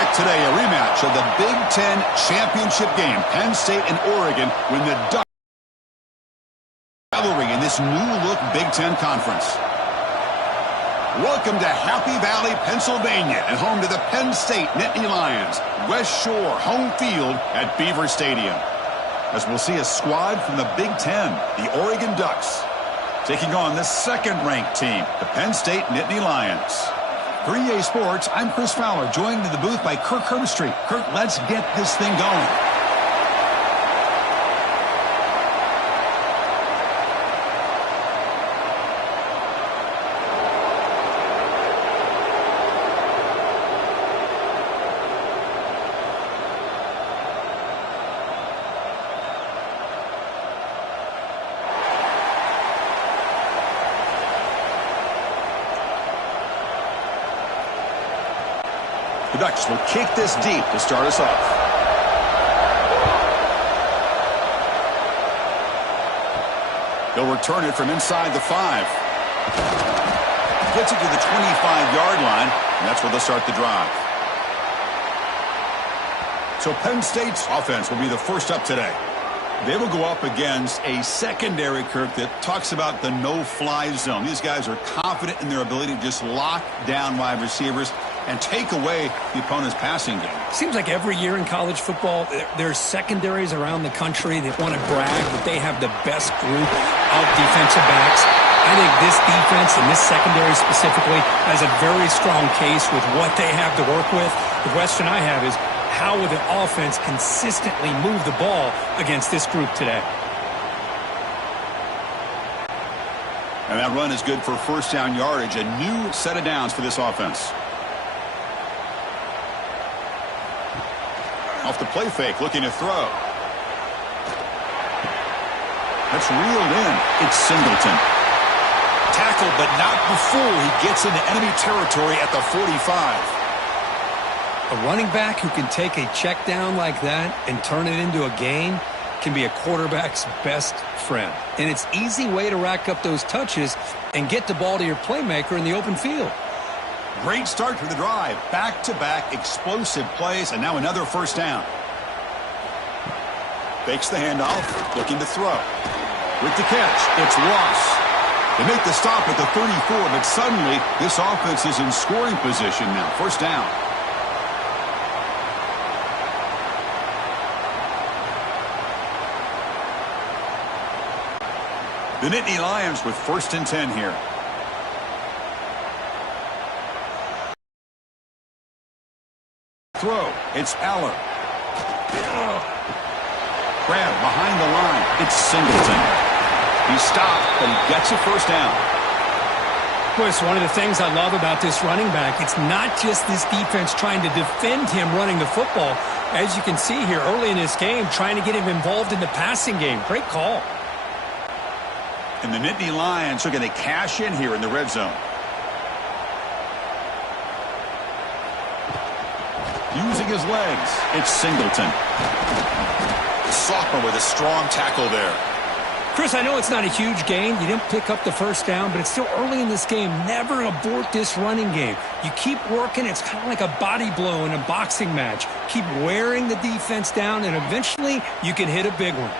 expect today a rematch of the Big Ten championship game. Penn State and Oregon win the rivalry in this new-look Big Ten conference. Welcome to Happy Valley, Pennsylvania, and home to the Penn State Nittany Lions. West Shore home field at Beaver Stadium. As we'll see a squad from the Big Ten, the Oregon Ducks, taking on the second-ranked team, the Penn State Nittany Lions. For EA Sports, I'm Chris Fowler, joined in the booth by Kirk Herbstreit. Kirk, let's get this thing going. The Ducks will kick this deep to start us off. They'll return it from inside the 5. Gets it to the 25-yard line, and that's where they'll start the drive. So Penn State's offense will be the first up today. They will go up against a secondary, Kirk, that talks about the no-fly zone. These guys are confident in their ability to just lock down wide receivers and take away the opponent's passing game. Seems like every year in college football, there's secondaries around the country that want to brag that they have the best group of defensive backs. I think this defense and this secondary specifically has a very strong case with what they have to work with. The question I have is, how will the offense consistently move the ball against this group today? And that run is good for first down yardage, a new set of downs for this offense. Off the play fake, looking to throw. That's reeled in. It's Singleton. Tackled, but not before he gets into enemy territory at the 45. A running back who can take a check down like that and turn it into a gain can be a quarterback's best friend. And it's an easy way to rack up those touches and get the ball to your playmaker in the open field. Great start to the drive. Back-to-back explosive plays, and now another first down. Fakes the handoff, looking to throw. With the catch, it's Ross. They make the stop at the 34, but suddenly this offense is in scoring position now. First down. The Nittany Lions with 1st and 10 here. Throw. It's Aller. Grab behind the line. It's Singleton. He stopped, but he gets a first down. Boy, it's one of the things I love about this running back. It's not just this defense trying to defend him running the football. As you can see here early in this game, trying to get him involved in the passing game. Great call. And the Nittany Lions are going to cash in here in the red zone. Using his legs, it's Singleton. The sophomore with a strong tackle there. Chris, I know it's not a huge gain. You didn't pick up the first down, but it's still early in this game. Never abort this running game. You keep working. It's kind of like a body blow in a boxing match. Keep wearing the defense down, and eventually you can hit a big one.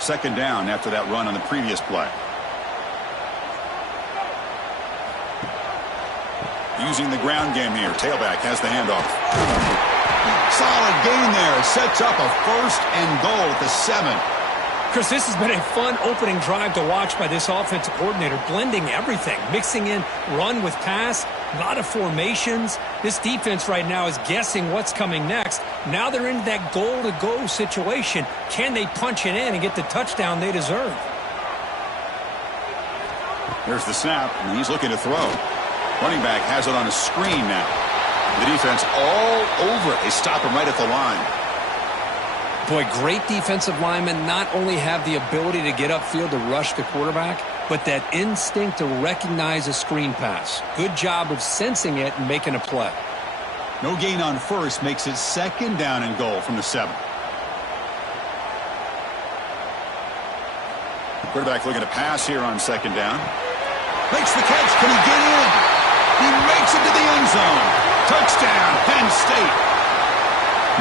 Second down after that run on the previous play. Using the ground game here. Tailback has the handoff. Solid gain there. Sets up a 1st and goal at the 7. Chris, this has been a fun opening drive to watch by this offensive coordinator, blending everything, mixing in run with pass, a lot of formations. This defense right now is guessing what's coming next. Now they're into that goal-to-go situation. Can they punch it in and get the touchdown they deserve? There's the snap, and he's looking to throw. Running back has it on a screen now. The defense all over it. They stop him right at the line. Boy, great defensive linemen not only have the ability to get upfield to rush the quarterback, but that instinct to recognize a screen pass. Good job of sensing it and making a play. No gain on first makes it 2nd down and goal from the 7. Quarterback looking to pass here on 2nd down. Makes the catch. Can he get in? He makes it to the end zone. Touchdown, Penn State.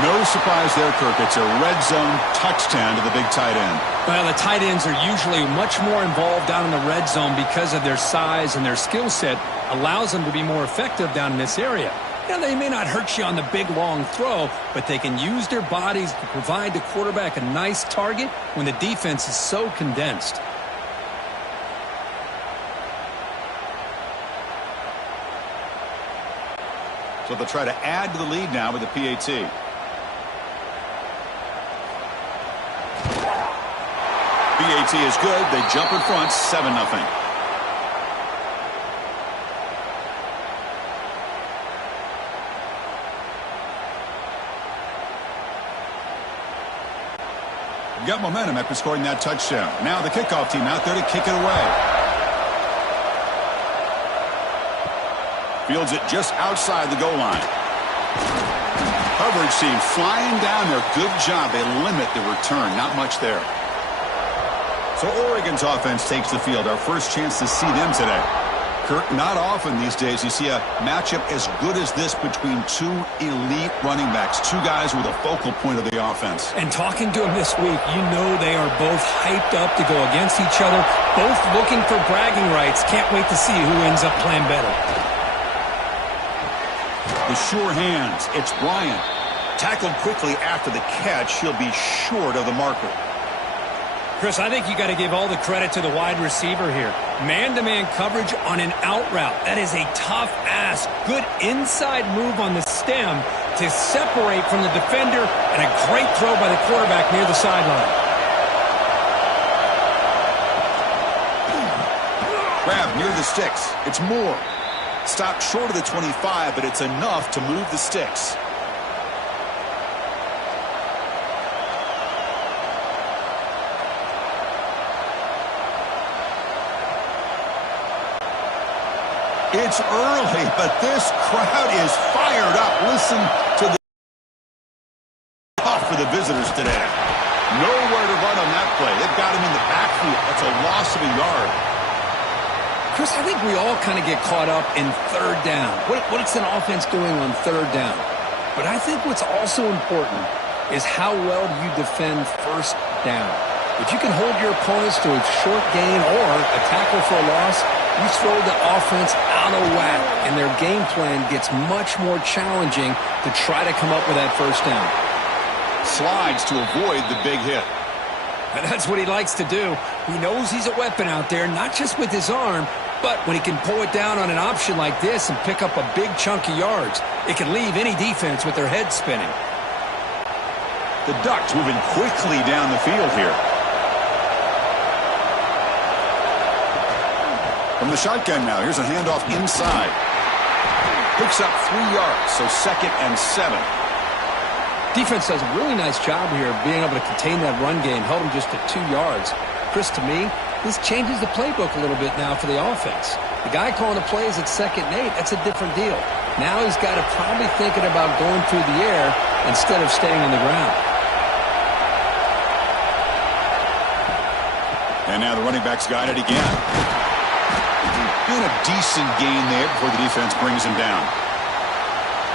No surprise there, Kirk. It's a red zone touchdown to the big tight end. Well, the tight ends are usually much more involved down in the red zone because of their size, and their skill set allows them to be more effective down in this area. Now, they may not hurt you on the big, long throw, but they can use their bodies to provide the quarterback a nice target when the defense is so condensed. So they'll try to add to the lead now with the PAT. PAT is good. They jump in front, 7-0. Got momentum after scoring that touchdown. Now the kickoff team out there to kick it away. Fields it just outside the goal line. Coverage team flying down there. Good job. They limit the return. Not much there. So Oregon's offense takes the field. Our first chance to see them today. Kirk, not often these days you see a matchup as good as this between two elite running backs, two guys with a focal point of the offense. And talking to them this week, you know they are both hyped up to go against each other, both looking for bragging rights. Can't wait to see who ends up playing better. The sure hands. It's Bryant. Tackled quickly after the catch. He'll be short of the marker. Chris, I think you got to give all the credit to the wide receiver here. Man-to-man coverage on an out route. That is a tough ask. Good inside move on the stem to separate from the defender, and a great throw by the quarterback near the sideline. Grab near the sticks. It's Moore. Stopped short of the 25, but it's enough to move the sticks. It's early, but this crowd is fired up. Listen to the for the visitors today. Nowhere to run on that play. They've got him in the backfield. That's a loss of a yard. Chris, I think we all kind of get caught up in third down. What's an offense doing on third down? But I think what's also important is how well do you defend first down. If you can hold your opponents to a short gain or a tackle for a loss, you throw the offense out of whack, and their game plan gets much more challenging to try to come up with that first down. Slides to avoid the big hit. And that's what he likes to do. He knows he's a weapon out there, not just with his arm, but when he can pull it down on an option like this and pick up a big chunk of yards, it can leave any defense with their head spinning. The Ducks moving quickly down the field here. From the shotgun now, here's a handoff inside. Picks up 3 yards, so 2nd and 7. Defense does a really nice job here of being able to contain that run game, held him just at 2 yards. Chris, to me, this changes the playbook a little bit now for the offense. The guy calling the plays at 2nd and 8, that's a different deal. Now he's got to probably thinking about going through the air instead of staying on the ground. And now the running back's got it again. Doing a decent gain there before the defense brings him down.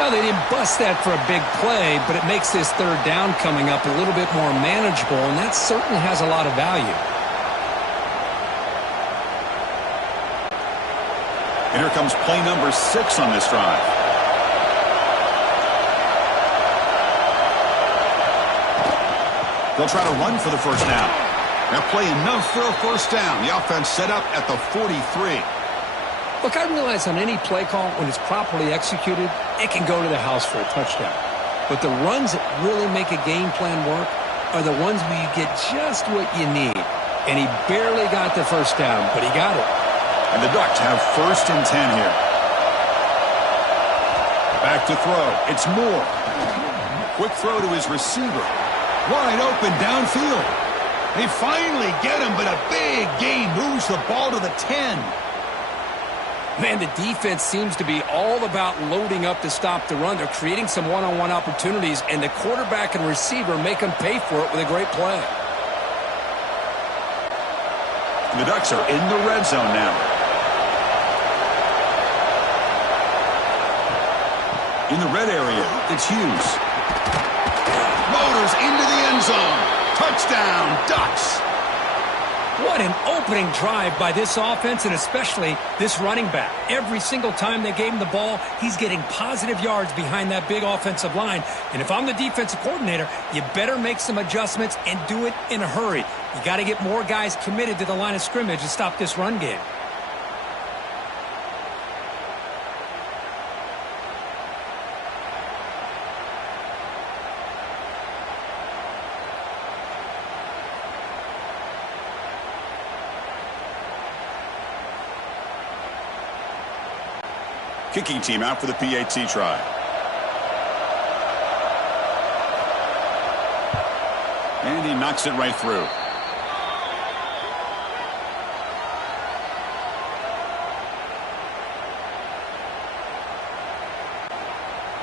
Well, they didn't bust that for a big play, but it makes this third down coming up a little bit more manageable, and that certainly has a lot of value. And here comes play number 6 on this drive. They'll try to run for the first down. They'll play enough for a first down. The offense set up at the 43. Look, I realize on any play call, when it's properly executed, it can go to the house for a touchdown. But the runs that really make a game plan work are the ones where you get just what you need. And he barely got the first down, but he got it. And the Ducks have 1st and 10 here. Back to throw. It's Moore. Quick throw to his receiver. Wide open downfield. They finally get him, but a big gain moves the ball to the 10. Man, the defense seems to be all about loading up to stop the run. They're creating some one-on-one opportunities, and the quarterback and receiver make them pay for it with a great play. And the Ducks are in the red zone now. In the red area, it's Hughes. floaters into the end zone. Touchdown, Ducks. What an opening drive by this offense, and especially this running back. Every single time they gave him the ball, he's getting positive yards behind that big offensive line. And if I'm the defensive coordinator, you better make some adjustments and do it in a hurry. You got to get more guys committed to the line of scrimmage to stop this run game. Kicking team out for the PAT try. And he knocks it right through.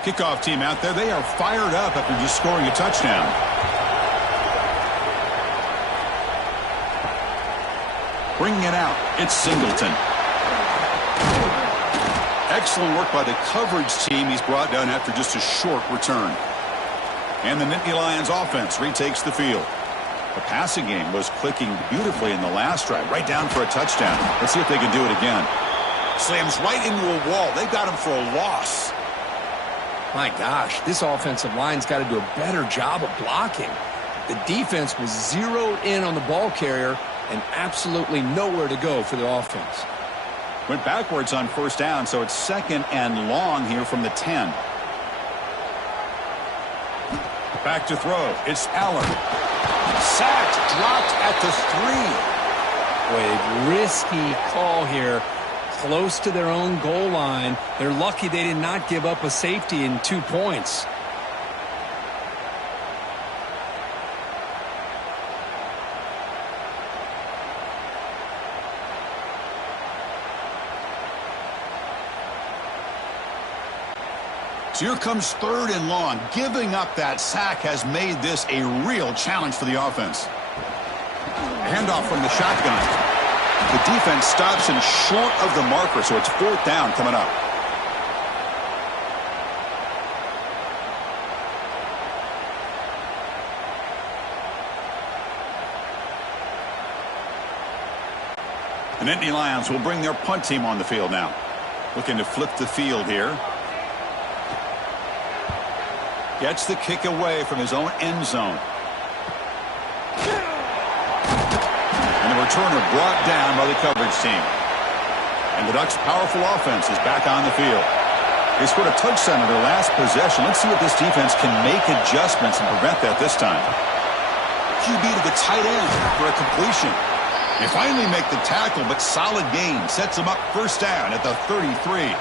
Kickoff team out there. They are fired up after just scoring a touchdown. Bringing it out. It's Singleton. Excellent work by the coverage team. He's brought down after just a short return. And the Nittany Lions offense retakes the field. The passing game was clicking beautifully in the last drive, right down for a touchdown. Let's see if they can do it again. Slams right into a wall. They got him for a loss. My gosh, this offensive line's got to do a better job of blocking. The defense was zeroed in on the ball carrier and absolutely nowhere to go for the offense. Went backwards on first down, so it's 2nd and long here from the 10. Back to throw. It's Allen. Sacked, dropped at the 3. Boy, a risky call here. Close to their own goal line. They're lucky they did not give up a safety in 2 points. So here comes 3rd and long. Giving up that sack has made this a real challenge for the offense. Handoff from the shotgun. The defense stops him short of the marker, so it's 4th down coming up. The Nittany Lions will bring their punt team on the field now. Looking to flip the field here. Gets the kick away from his own end zone. And the returner brought down by the coverage team. And the Ducks' powerful offense is back on the field. They scored a touchdown on their last possession. Let's see if this defense can make adjustments and prevent that this time. QB to the tight end for a completion. They finally make the tackle, but solid gain sets them up first down at the 33.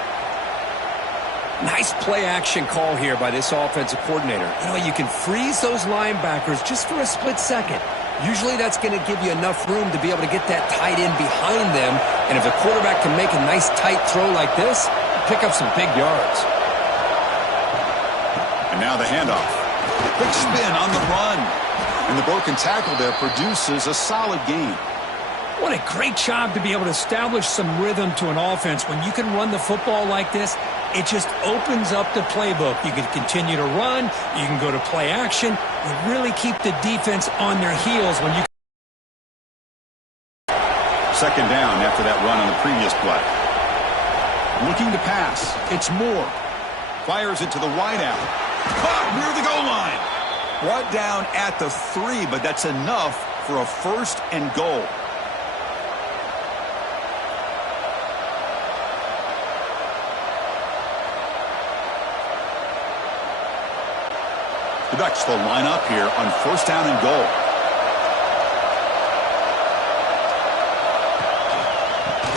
Nice play-action call here by this offensive coordinator. You know, you can freeze those linebackers just for a split second. Usually that's going to give you enough room to be able to get that tight end behind them. And if the quarterback can make a nice tight throw like this, pick up some big yards. And now the handoff. Quick spin on the run. And the broken tackle there produces a solid gain. What a great job to be able to establish some rhythm to an offense. When you can run the football like this, it just opens up the playbook. You can continue to run. You can go to play action. You really keep the defense on their heels when you. 2nd down after that run on the previous play. Looking to pass. It's Moore. Fires it to the wideout. Caught near the goal line. Brought down at the 3, but that's enough for a 1st and goal. The Ducks will line up here on 1st down and goal.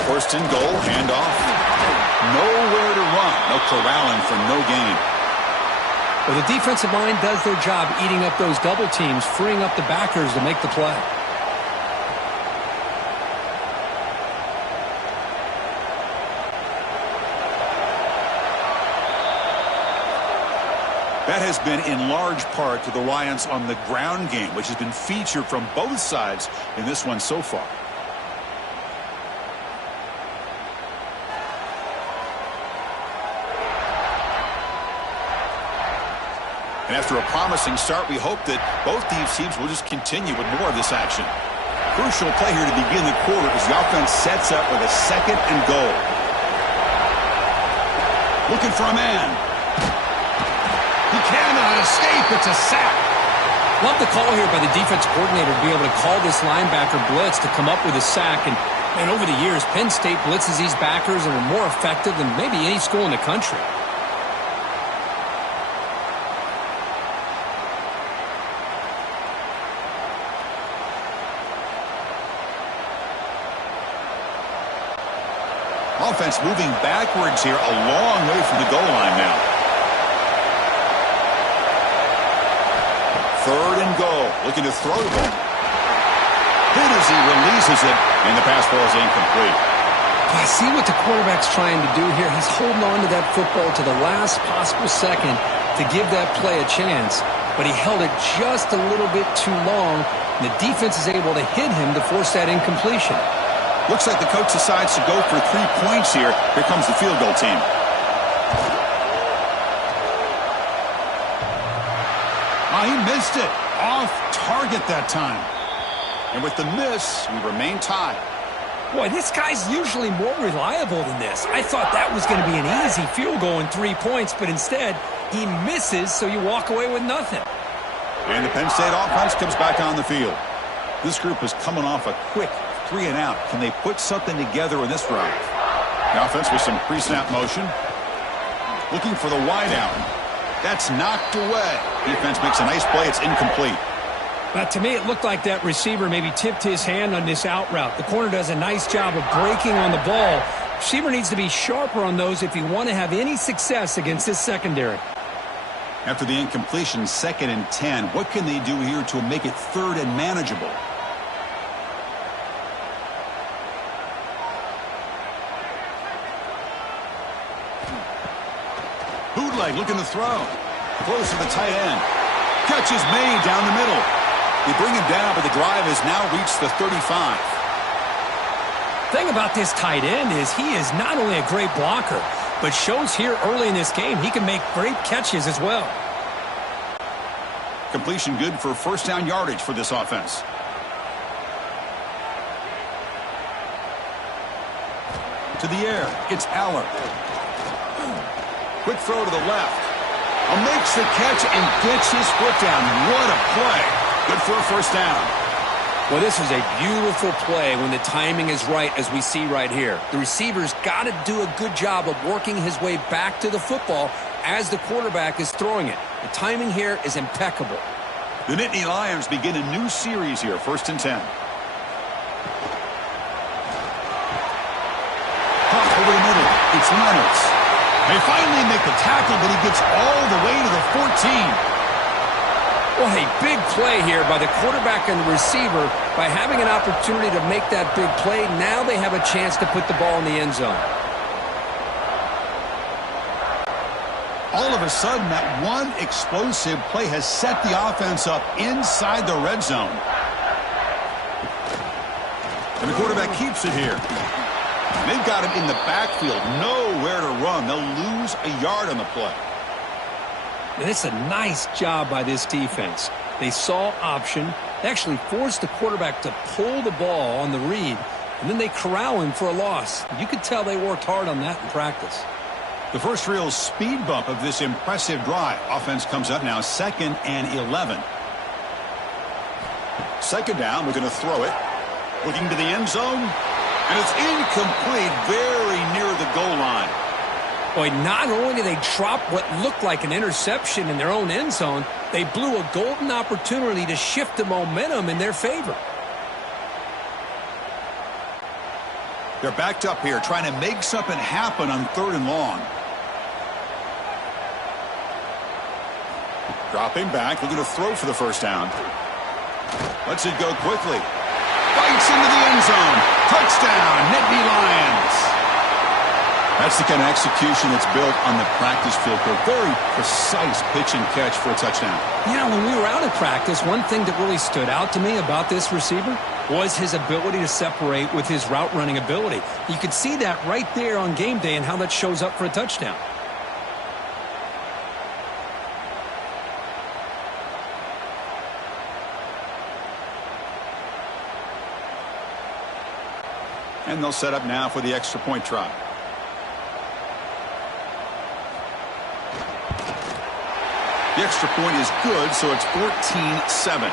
First and goal, handoff. Nowhere to run. No corralling for no gain. Well, the defensive line does their job eating up those double teams, freeing up the backers to make the play. That has been in large part to the Lions on the ground game, which has been featured from both sides in this one so far. And after a promising start, we hope that both these teams will just continue with more of this action. Crucial play here to begin the quarter as the offense sets up with a 2nd and goal. Looking for a man. He cannot escape. It's a sack. Love the call here by the defense coordinator to be able to call this linebacker blitz to come up with a sack. And over the years, Penn State blitzes these backers and are more effective than maybe any school in the country. Offense moving backwards here, a long way from the goal line now. 3rd and goal, looking to throw the ball. Hit as he releases it, and the pass ball is incomplete. I see what the quarterback's trying to do here. He's holding on to that football to the last possible second to give that play a chance, but he held it just a little bit too long, and the defense is able to hit him to force that incompletion. Looks like the coach decides to go for 3 points here. Here comes the field goal team. Oh, he missed it. Off target that time. And with the miss, we remain tied. Boy, this guy's usually more reliable than this. I thought that was going to be an easy field goal and 3 points, but instead, he misses, so you walk away with nothing. And the Penn State offense comes back on the field. This group is coming off a quick 3 and out. Can they put something together in this drive? The offense with some pre-snap motion. Looking for the wide out. That's knocked away. Defense makes a nice play. It's incomplete. To me, it looked like that receiver maybe tipped his hand on this out route. The corner does a nice job of breaking on the ball. Receiver needs to be sharper on those if you want to have any success against this secondary. After the incompletion, 2nd and 10. What can they do here to make it 3rd and manageable? Bootleg looking to throw. Close to the tight end. Catch is made down the middle. They bring him down, but the drive has now reached the 35. Thing about this tight end is he is not only a great blocker, but shows here early in this game he can make great catches as well. Completion good for 1st down yardage for this offense. To the air, it's Aller. Quick throw to the left. Makes the catch and gets his foot down. What a play. Good for a 1st down. Well, this is a beautiful play when the timing is right, as we see right here. The receiver's got to do a good job of working his way back to the football as the quarterback is throwing it. The timing here is impeccable. The Nittany Lions begin a new series here, 1st and 10. Pop over the middle. It's Reynolds. They finally make the tackle, but he gets all the way to the 14. Well, a big play here by the quarterback and the receiver. By having an opportunity to make that big play, now they have a chance to put the ball in the end zone. All of a sudden, that one explosive play has set the offense up inside the red zone. And the quarterback keeps it here. They've got him in the backfield, nowhere to run. They'll lose a yard on the play. And it's a nice job by this defense. They saw option. They actually forced the quarterback to pull the ball on the read, and then they corral him for a loss. You could tell they worked hard on that in practice. The first real speed bump of this impressive drive. Offense comes up now, 2nd and 11. 2nd down, we're going to throw it. Looking to the end zone. And it's incomplete, very near the goal line. Boy, not only did they drop what looked like an interception in their own end zone, they blew a golden opportunity to shift the momentum in their favor. They're backed up here, trying to make something happen on 3rd and long. Dropping back, looking to throw for the 1st down. Lets it go quickly. Bites into the end zone. Touchdown, Nittany Lions. That's the kind of execution that's built on the practice field. A very precise pitch and catch for a touchdown. Yeah, when we were out at practice, one thing that really stood out to me about this receiver was his ability to separate with his route running ability. You could see that right there on game day and how that shows up for a touchdown. And they'll set up now for the extra point try. The extra point is good, so it's 14-7.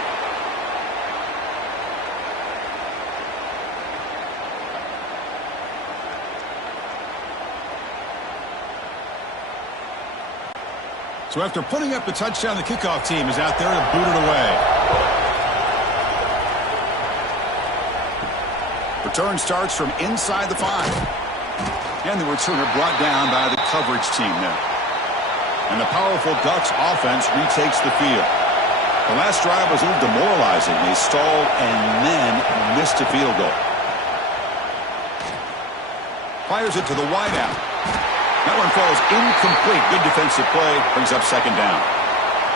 So after putting up the touchdown, the kickoff team is out there to boot it away. Return starts from inside the 5. And the returner brought down by the coverage team there. And the powerful Ducks offense retakes the field. The last drive was a little demoralizing. They stalled and then missed a field goal. Fires it to the wideout. That one falls incomplete. Good defensive play. Brings up second down.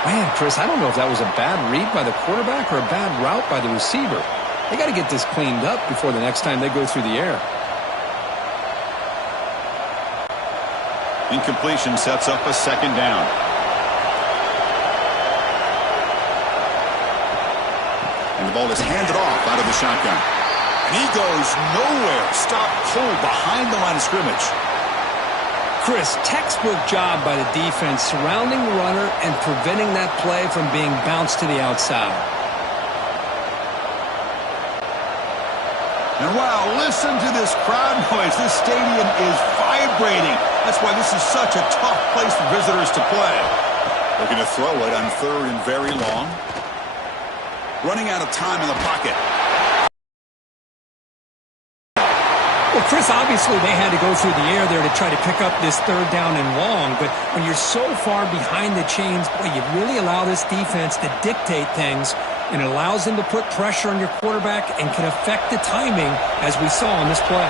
Man, Chris, I don't know if that was a bad read by the quarterback or a bad route by the receiver. They got to get this cleaned up before the next time they go through the air. Incompletion sets up a second down. And the ball is handed off out of the shotgun. And he goes nowhere. Stopped cold behind the line of scrimmage. Chris, textbook job by the defense surrounding the runner and preventing that play from being bounced to the outside. And wow, listen to this crowd noise. This stadium is vibrating. That's why this is such a tough place for visitors to play. Looking to throw it on third and very long. Running out of time in the pocket. Well, Chris, obviously they had to go through the air there to try to pick up this third down and long, but when you're so far behind the chains, boy, you really allow this defense to dictate things, and it allows them to put pressure on your quarterback and can affect the timing, as we saw on this play.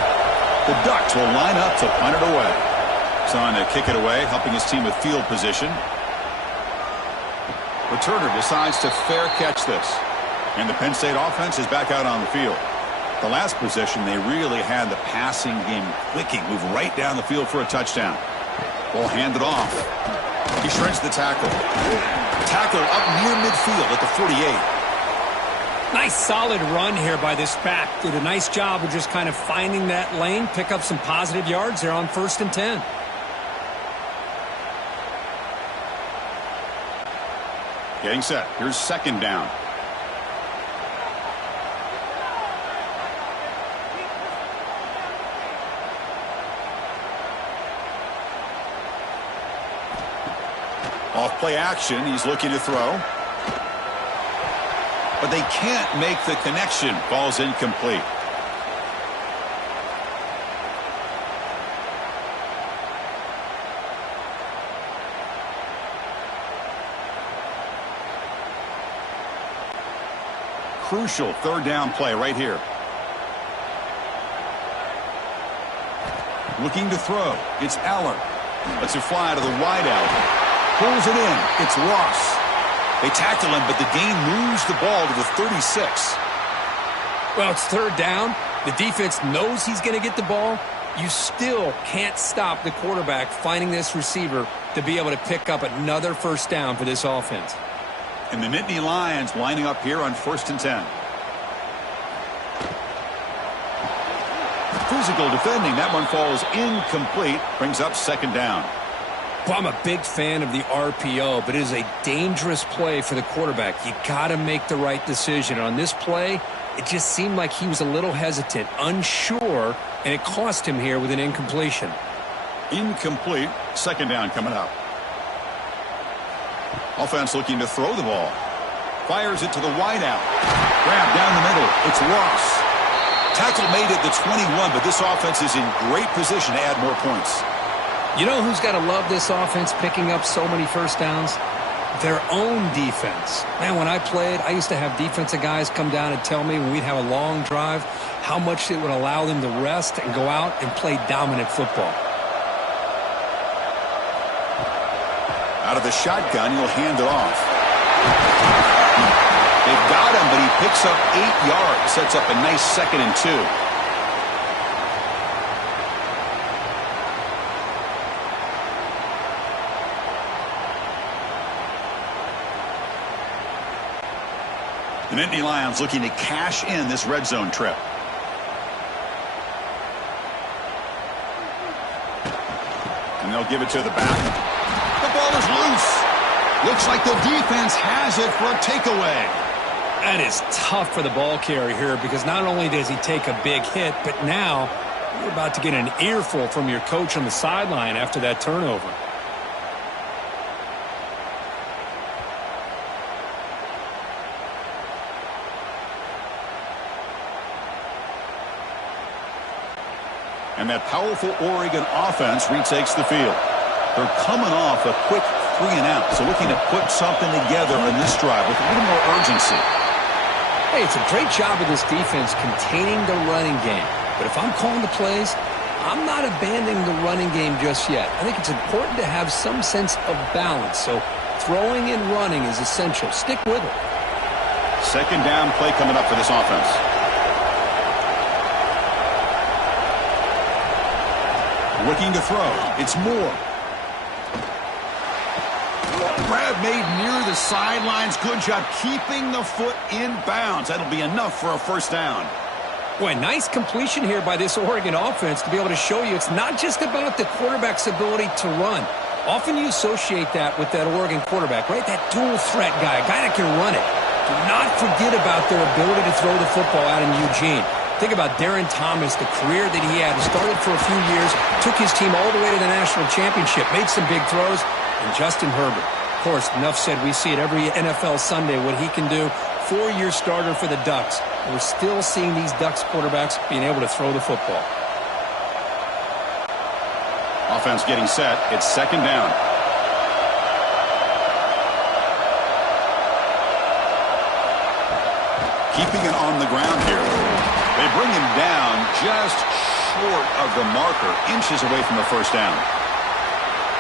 The Ducks will line up to punt it away. He's on to kick it away, helping his team with field position. Returner decides to fair catch this, and the Penn State offense is back out on the field. The last possession, they really had the passing game clicking, move right down the field for a touchdown. Ball handed off. He shreds the tackle. Tackle up near midfield at the 48. Nice solid run here by this back. Did a nice job of just kind of finding that lane, pick up some positive yards there on 1st and 10. Getting set. Here's second down. Off play action, he's looking to throw. But they can't make the connection. Ball's incomplete. Crucial third down play right here. Looking to throw. It's Eller. Lets it fly to the wideout. Pulls it in. It's Ross. They tackle him, but the gain moves the ball to the 36. Well, it's third down. The defense knows he's going to get the ball. You still can't stop the quarterback finding this receiver to be able to pick up another first down for this offense. And the Nittany Lions lining up here on 1st and 10. Physical defending. That one falls incomplete. Brings up second down. Well, I'm a big fan of the RPO, but it is a dangerous play for the quarterback. You got to make the right decision. On this play, it just seemed like he was a little hesitant, unsure, and it cost him here with an incompletion. Incomplete. Second down coming up. Offense looking to throw the ball. Fires it to the wideout. Grab down the middle. It's Ross. Tackle made at the 21, but this offense is in great position to add more points. You know who's got to love this offense picking up so many first downs? Their own defense. Man, when I played, I used to have defensive guys come down and tell me when we'd have a long drive how much it would allow them to rest and go out and play dominant football. Out of the shotgun, he'll hand it off. They've got him, but he picks up 8 yards. Sets up a nice 2nd and 2. The Nittany Lions looking to cash in this red zone trip. And they'll give it to the back. The ball is loose. Looks like the defense has it for a takeaway. That is tough for the ball carrier here because not only does he take a big hit, but now you're about to get an earful from your coach on the sideline after that turnover. And that powerful Oregon offense retakes the field. They're coming off a quick 3-and-out, so looking to put something together in this drive with a little more urgency. Hey, it's a great job of this defense containing the running game. But if I'm calling the plays, I'm not abandoning the running game just yet. I think it's important to have some sense of balance. So throwing and running is essential. Stick with it. Second down play coming up for this offense. Looking to throw. It's Moore. Grab made near the sidelines. Good job keeping the foot in bounds. That'll be enough for a first down. Boy, nice completion here by this Oregon offense to be able to show you it's not just about the quarterback's ability to run. Often you associate that with that Oregon quarterback, right? That dual threat guy, a guy that can run it. Do not forget about their ability to throw the football out in Eugene. Think about Darren Thomas, the career that he had. He started for a few years, took his team all the way to the national championship, made some big throws, and Justin Herbert. Of course, enough said, we see it every NFL Sunday what he can do. 4-year starter for the Ducks. We're still seeing these Ducks quarterbacks being able to throw the football. Offense getting set. It's second down. Keeping it on the ground here. They bring him down just short of the marker, inches away from the first down.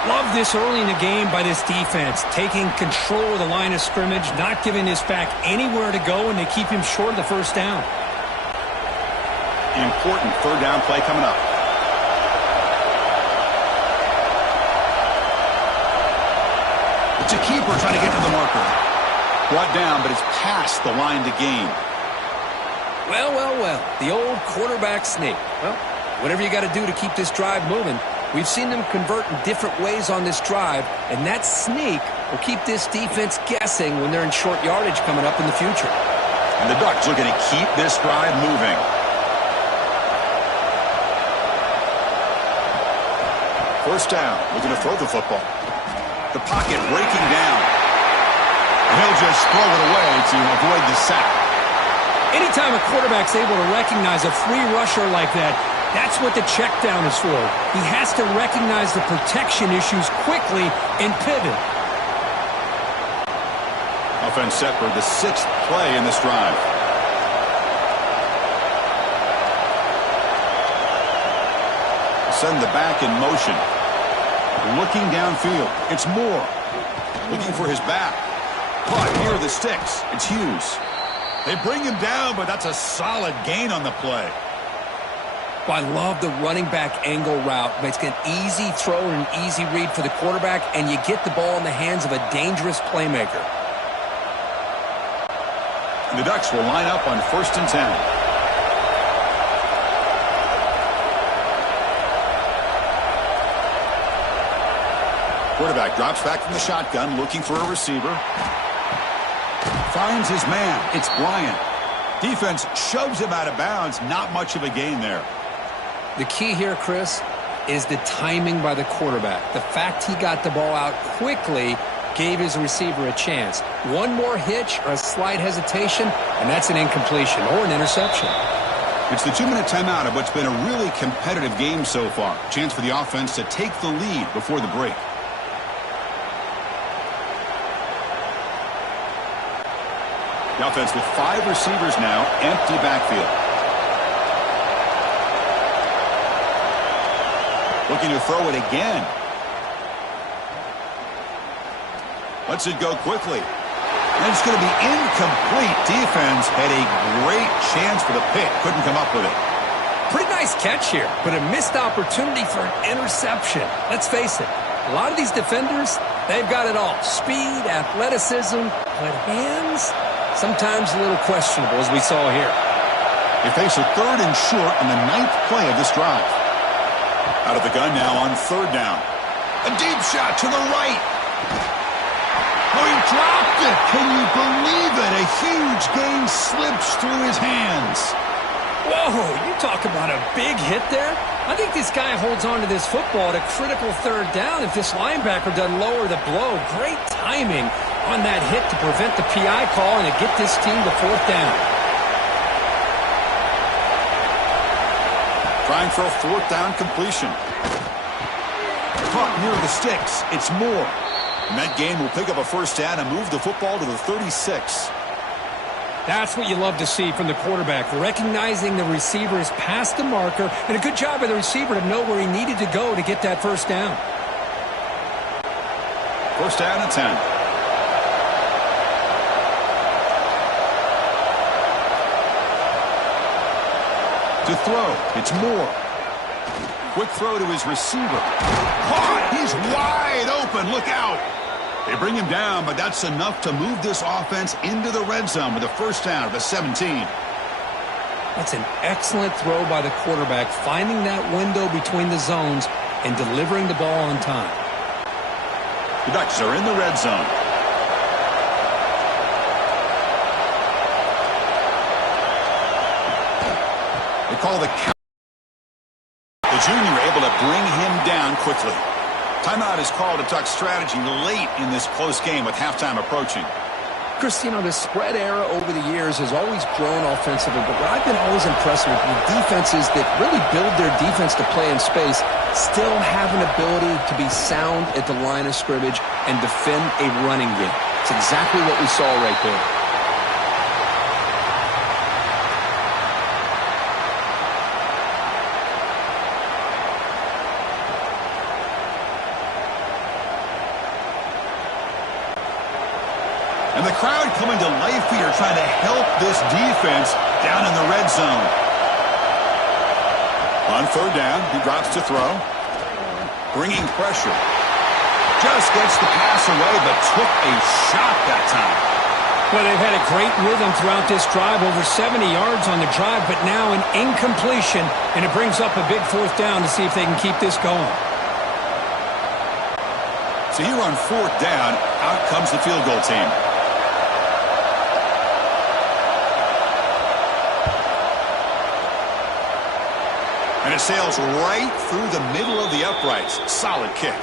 Love this early in the game by this defense, taking control of the line of scrimmage, not giving this back anywhere to go, and they keep him short of the first down. Important third down play coming up. It's a keeper trying to get to the marker. Brought down, but it's past the line to gain. Well, well, well, the old quarterback sneak. Well, whatever you got to do to keep this drive moving. We've seen them convert in different ways on this drive, and that sneak will keep this defense guessing when they're in short yardage coming up in the future. And the Ducks looking to keep this drive moving. First down, looking to throw the football. The pocket breaking down. He'll just throw it away to avoid the sack. Anytime a quarterback's able to recognize a free rusher like that, that's what the check down is for. He has to recognize the protection issues quickly and pivot. Offense set for the 6th play in this drive. Send the back in motion. Looking downfield. It's Moore. Looking for his back. Caught near the sticks. It's Hughes. They bring him down, but that's a solid gain on the play. Well, I love the running back angle route. It's an easy throw and an easy read for the quarterback, and you get the ball in the hands of a dangerous playmaker. And the Ducks will line up on 1st and 10. Quarterback drops back from the shotgun, looking for a receiver. Finds his man. It's Bryant. Defense shoves him out of bounds. Not much of a gain there. The key here, Chris, is the timing by the quarterback. The fact he got the ball out quickly gave his receiver a chance. One more hitch or a slight hesitation, and that's an incompletion or an interception. It's the 2-minute timeout of what's been a really competitive game so far. Chance for the offense to take the lead before the break. The offense with 5 receivers now, empty backfield. Looking to throw it again. Lets it go quickly. And it's going to be incomplete. Defense had a great chance for the pick. Couldn't come up with it. Pretty nice catch here, but a missed opportunity for an interception. Let's face it, a lot of these defenders, they've got it all. Speed, athleticism, but hands, sometimes a little questionable, as we saw here. They face a 3rd and short in the 9th play of this drive. Out of the gun now on 3rd down. A deep shot to the right. Oh, he dropped it. Can you believe it? A huge gain slips through his hands. Whoa, you talk about a big hit there. I think this guy holds on to this football at a critical third down if this linebacker doesn't lower the blow. Great timing on that hit to prevent the PI call and to get this team to fourth down. Trying for a fourth down completion. Caught near the sticks. It's Moore. And that game will pick up a first down and move the football to the 36. That's what you love to see from the quarterback, recognizing the receiver is past the marker, and a good job by the receiver to know where he needed to go to get that first down. First down and 10. To throw, it's Moore. Quick throw to his receiver. Caught! He's wide open. Look out! They bring him down, but that's enough to move this offense into the red zone with a first down at the 17. That's an excellent throw by the quarterback, finding that window between the zones and delivering the ball on time. The Ducks are in the red zone. They call the count. The junior able to bring him down quickly. Timeout is called a Duck strategy late in this close game with halftime approaching. Chris, you know, the spread era over the years has always grown offensively, but what I've been always impressed with defenses that really build their defense to play in space still have an ability to be sound at the line of scrimmage and defend a running game. It's exactly what we saw right there. And the crowd coming to life here, trying to help this defense down in the red zone. On third down, he drops to throw. Bringing pressure. Just gets the pass away, but took a shot that time. Well, they've had a great rhythm throughout this drive, over 70 yards on the drive, but now an incompletion, and it brings up a big fourth down to see if they can keep this going. So here on fourth down, out comes the field goal team. And it sails right through the middle of the uprights. Solid kick.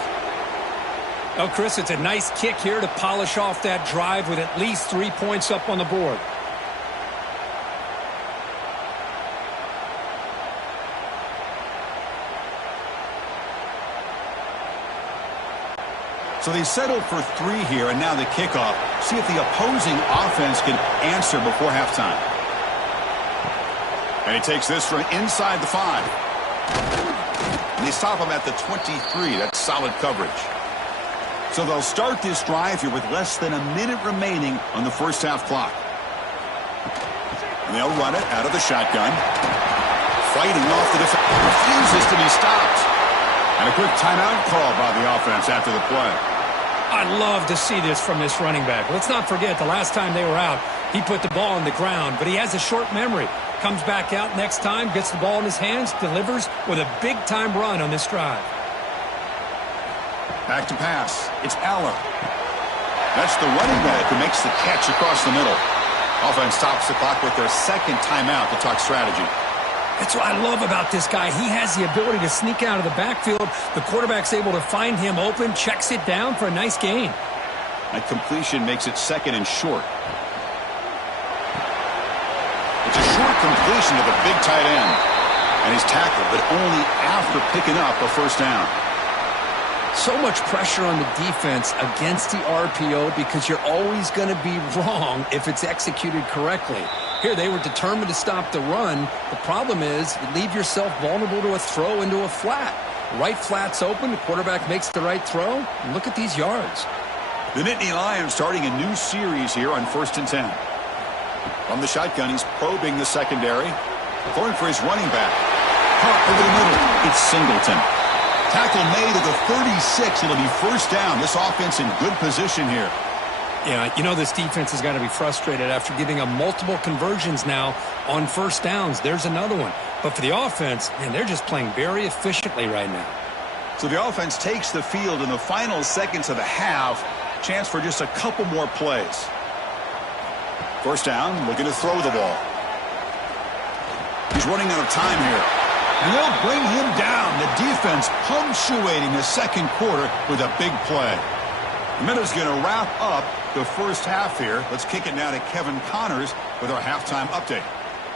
Oh, Chris, it's a nice kick here to polish off that drive with at least 3 points up on the board. So they settled for 3 here, and now the kickoff. See if the opposing offense can answer before halftime. And he takes this from inside the 5. And they stop him at the 23. That's solid coverage. So they'll start this drive here with less than a minute remaining on the first half clock. And they'll run it out of the shotgun. Fighting off the defense. Refuses to be stopped. And a quick timeout call by the offense after the play. I'd love to see this from this running back. Let's not forget the last time they were out, he put the ball on the ground, but he has a short memory. Comes back out next time, gets the ball in his hands, delivers with a big-time run on this drive. Back to pass. It's Aller. That's the running back who makes the catch across the middle. Offense stops the clock with their second timeout to talk strategy. That's what I love about this guy. He has the ability to sneak out of the backfield. The quarterback's able to find him open, checks it down for a nice gain. That completion makes it second and short. It's a short completion to the big tight end. And he's tackled, but only after picking up a first down. So much pressure on the defense against the RPO because you're always going to be wrong if it's executed correctly. Here, they were determined to stop the run. The problem is you leave yourself vulnerable to a throw into a flat. Right flat's open. The quarterback makes the right throw. And look at these yards. The Nittany Lions starting a new series here on 1st and 10. From the shotgun, he's probing the secondary. Going for his running back. Caught over the middle. It's Singleton. Tackle made at the 36. It'll be first down. This offense in good position here. Yeah, you know this defense has got to be frustrated after giving them multiple conversions now on first downs. There's another one. But for the offense, man, they're just playing very efficiently right now. So the offense takes the field in the final seconds of the half. Chance for just a couple more plays. First down, looking to throw the ball. He's running out of time here. And they'll bring him down. The defense punctuating the second quarter with a big play. The minute's going to wrap up the first half here. Let's kick it now to Kevin Connors with our halftime update.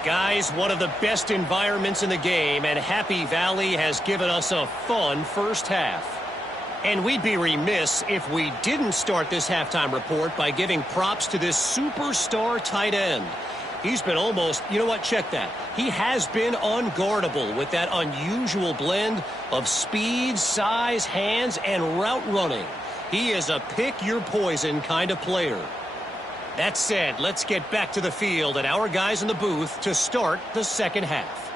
Guys, one of the best environments in the game, and Happy Valley has given us a fun first half. And we'd be remiss if we didn't start this halftime report by giving props to this superstar tight end. He's been almost, you know what, check that. He has been unguardable with that unusual blend of speed, size, hands, and route running. He is a pick-your-poison kind of player. That said, let's get back to the field and our guys in the booth to start the second half.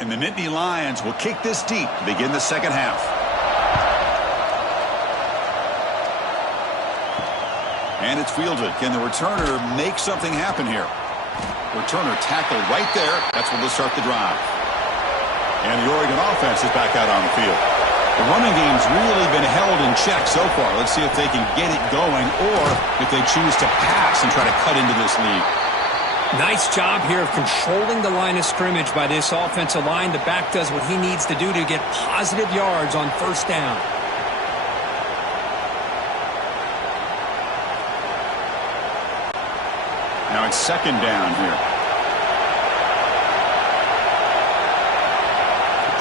And the Nittany Lions will kick this deep to begin the second half. And it's fielded. Can the returner make something happen here? Returner tackled right there. That's when they'll start the drive. And the Oregon offense is back out on the field. The running game's really been held in check so far. Let's see if they can get it going or if they choose to pass and try to cut into this lead. Nice job here of controlling the line of scrimmage by this offensive line. The back does what he needs to do to get positive yards on first down. Now it's second down here.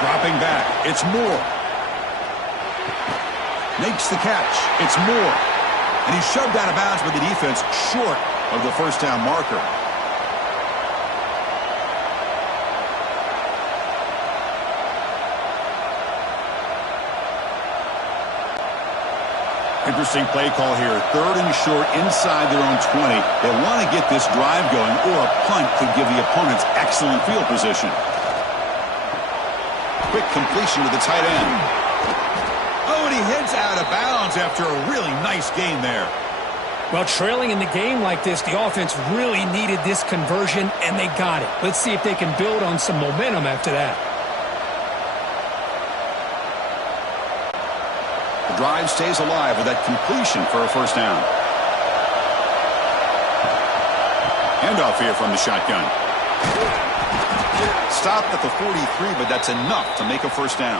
Dropping back. It's Moore. Makes the catch. It's Moore. And he's shoved out of bounds with the defense short of the first down marker. Interesting play call here. Third and short inside their own 20. They want to get this drive going, or a punt could give the opponents excellent field position. Quick completion to the tight end. Oh, and he heads out of bounds after a really nice gain there. Well, trailing in the game like this, the offense really needed this conversion, and they got it. Let's see if they can build on some momentum after that. The drive stays alive with that completion for a first down. Handoff here from the shotgun. Stopped at the 43, but that's enough to make a first down.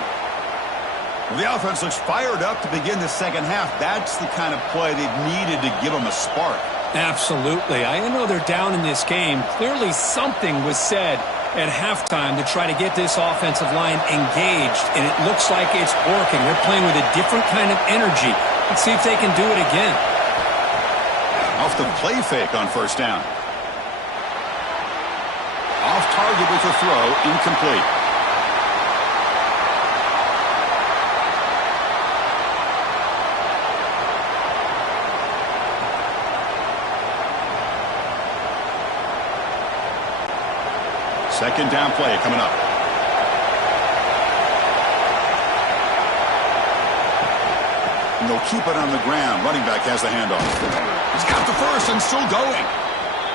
Well, the offense looks fired up to begin the second half. That's the kind of play they've needed to give them a spark. Absolutely. I know they're down in this game. Clearly something was said at halftime to try to get this offensive line engaged, and it looks like it's working. They're playing with a different kind of energy. Let's see if they can do it again. Off the play fake on first down. Off target with the throw, incomplete. Second down play coming up. And they'll keep it on the ground. Running back has the handoff. He's got the first and still going.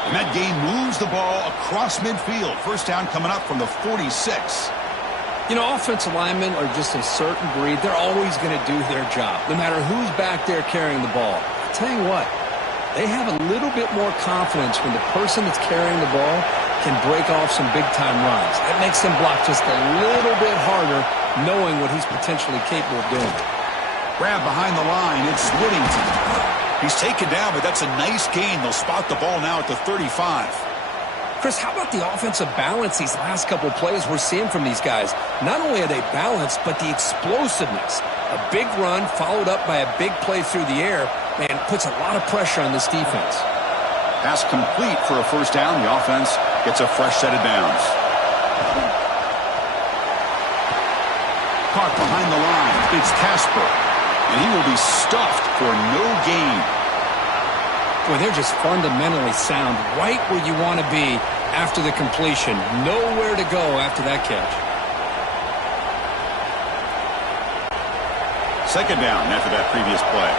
And that gain moves the ball across midfield. First down coming up from the 46. You know, offensive linemen are just a certain breed. They're always going to do their job, no matter who's back there carrying the ball. I'll tell you what, they have a little bit more confidence when the person that's carrying the ball can break off some big-time runs. That makes them block just a little bit harder, knowing what he's potentially capable of doing. Grab behind the line. It's Whittington. He's taken down, but that's a nice gain. They'll spot the ball now at the 35. Chris, how about the offensive balance these last couple plays we're seeing from these guys? Not only are they balanced, but the explosiveness. A big run followed up by a big play through the air, man, puts a lot of pressure on this defense. Pass complete for a first down. The offense gets a fresh set of downs. Caught behind the line. It's Casper. And he will be stuffed for no gain. Boy, they're just fundamentally sound, right where you want to be after the completion. Nowhere to go after that catch. Second down after that previous play.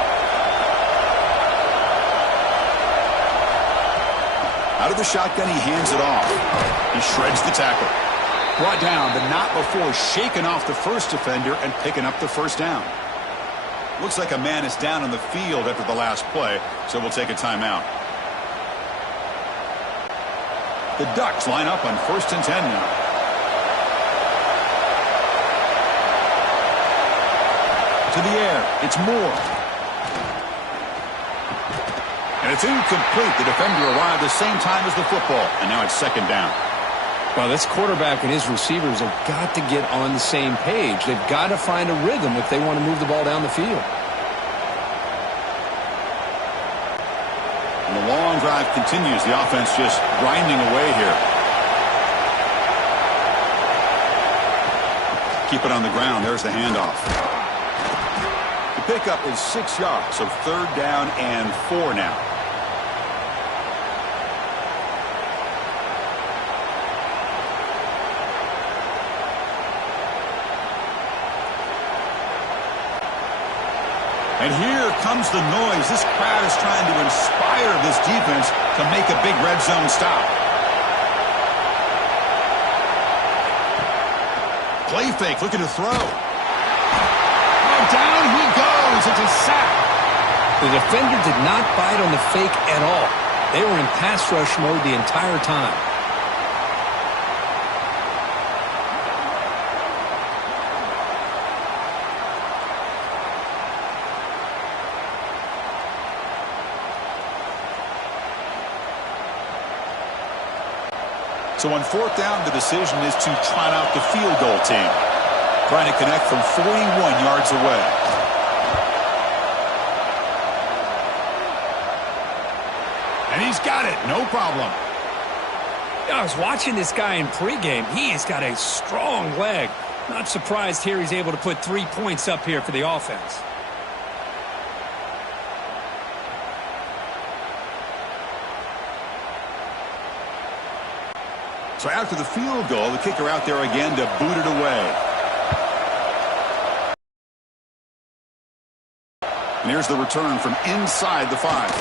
Out of the shotgun, he hands it off. He shreds the tackle. Brought down, but not before shaking off the first defender and picking up the first down. Looks like a man is down on the field after the last play, so we'll take a timeout. The Ducks line up on 1st and 10 now. To the air, it's Moore. And it's incomplete. The defender arrived the same time as the football, and now it's 2nd down. Well, this quarterback and his receivers have got to get on the same page. They've got to find a rhythm if they want to move the ball down the field. And the long drive continues. The offense just grinding away here. Keep it on the ground. There's the handoff. The pickup is 6 yards, so 3rd down and 4 now. And here comes the noise. This crowd is trying to inspire this defense to make a big red zone stop. Play fake, looking to throw. Oh, down he goes. It's a sack. The defender did not bite on the fake at all. They were in pass rush mode the entire time. So on 4th down, the decision is to trot out the field goal team. Trying to connect from 41 yards away. And he's got it. No problem. I was watching this guy in pregame. He's got a strong leg. Not surprised here he's able to put 3 points up here for the offense. So after the field goal, the kicker out there again to boot it away. And here's the return from inside the 5.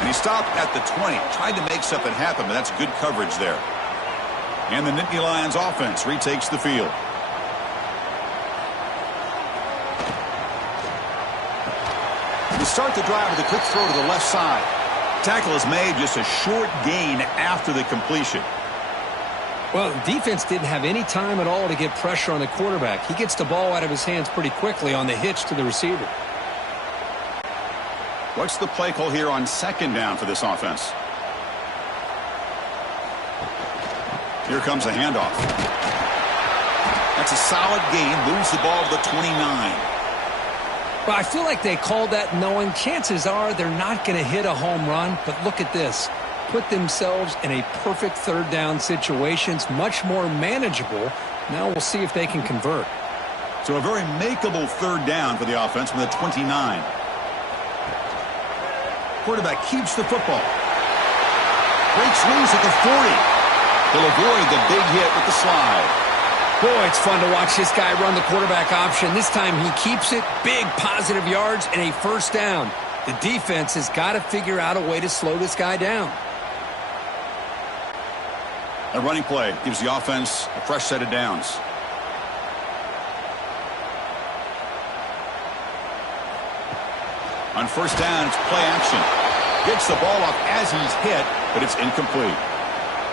And he stopped at the 20. Tried to make something happen, but that's good coverage there. And the Nittany Lions offense retakes the field. To start the drive with a quick throw to the left side. Tackle is made, just a short gain after the completion. Well, the defense didn't have any time at all to get pressure on the quarterback. He gets the ball out of his hands pretty quickly on the hitch to the receiver. What's the play call here on 2nd down for this offense? Here comes a handoff. That's a solid gain. Moves the ball to the 29. Well, I feel like they called that knowing chances are they're not going to hit a home run. But look at this. Put themselves in a perfect 3rd down situation. It's much more manageable. Now we'll see if they can convert. So a very makeable 3rd down for the offense from the 29. Quarterback keeps the football. Breaks loose at the 40. He'll avoid the big hit with the slide. Boy, it's fun to watch this guy run the quarterback option. This time he keeps it. Big positive yards and a 1st down. The defense has got to figure out a way to slow this guy down. A running play gives the offense a fresh set of downs. On 1st down, it's play action. Gets the ball off as he's hit, but it's incomplete.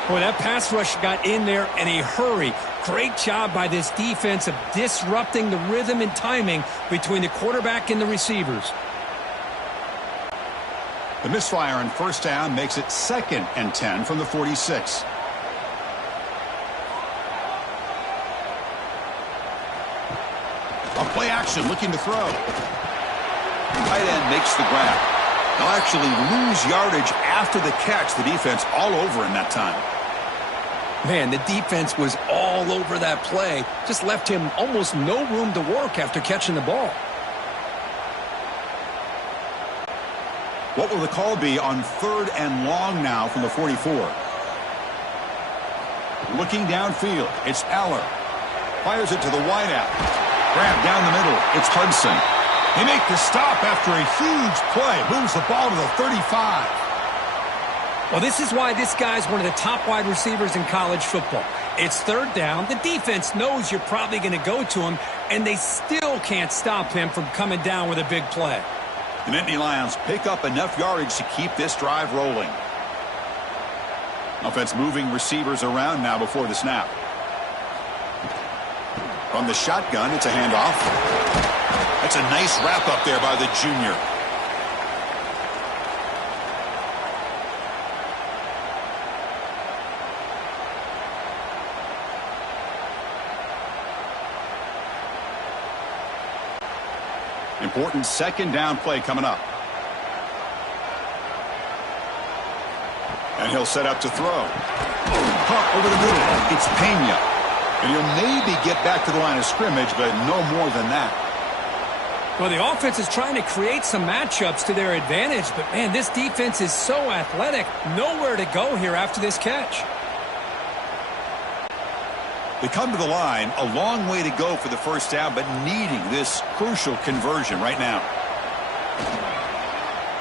Boy, that pass rush got in there in a hurry. Great job by this defense of disrupting the rhythm and timing between the quarterback and the receivers. The misfire on 1st down makes it 2nd and 10 from the 46. A play action looking to throw. Tight end makes the grab. They'll actually lose yardage after the catch. The defense all over him that time. Man, the defense was all over that play. Just left him almost no room to work after catching the ball. What will the call be on 3rd and long now from the 44? Looking downfield, it's Aller. Fires it to the wideout. Grab down the middle, it's Hudson. They make the stop after a huge play. Moves the ball to the 35. Well, this is why this guy's one of the top wide receivers in college football. It's third down. The defense knows you're probably going to go to him, and they still can't stop him from coming down with a big play. The Nittany Lions pick up enough yardage to keep this drive rolling. Offense moving receivers around now before the snap. From the shotgun, it's a handoff. That's a nice wrap up there by the junior. Important second down play coming up. And he'll set up to throw. Caught over the middle. It's Penn. And he'll maybe get back to the line of scrimmage, but no more than that. Well, the offense is trying to create some matchups to their advantage, but, man, this defense is so athletic. Nowhere to go here after this catch. They come to the line, a long way to go for the first down, but needing this crucial conversion right now.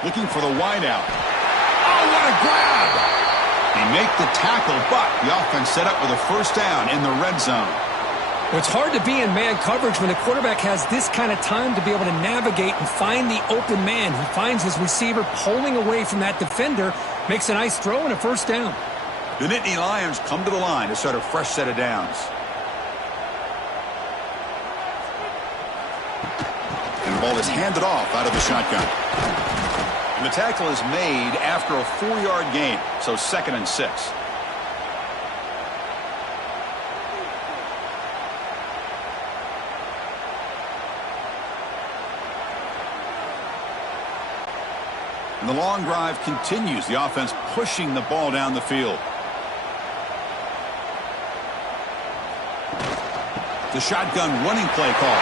Looking for the wideout. Oh, what a grab! They make the tackle, but the offense set up with a first down in the red zone. Well, it's hard to be in man coverage when the quarterback has this kind of time to be able to navigate and find the open man. He finds his receiver pulling away from that defender, makes a nice throw and a first down. The Nittany Lions come to the line to start a fresh set of downs. And the ball is handed off out of the shotgun. And the tackle is made after a 4-yard gain, so 2nd and 6. And the long drive continues. The offense pushing the ball down the field. The shotgun running play call.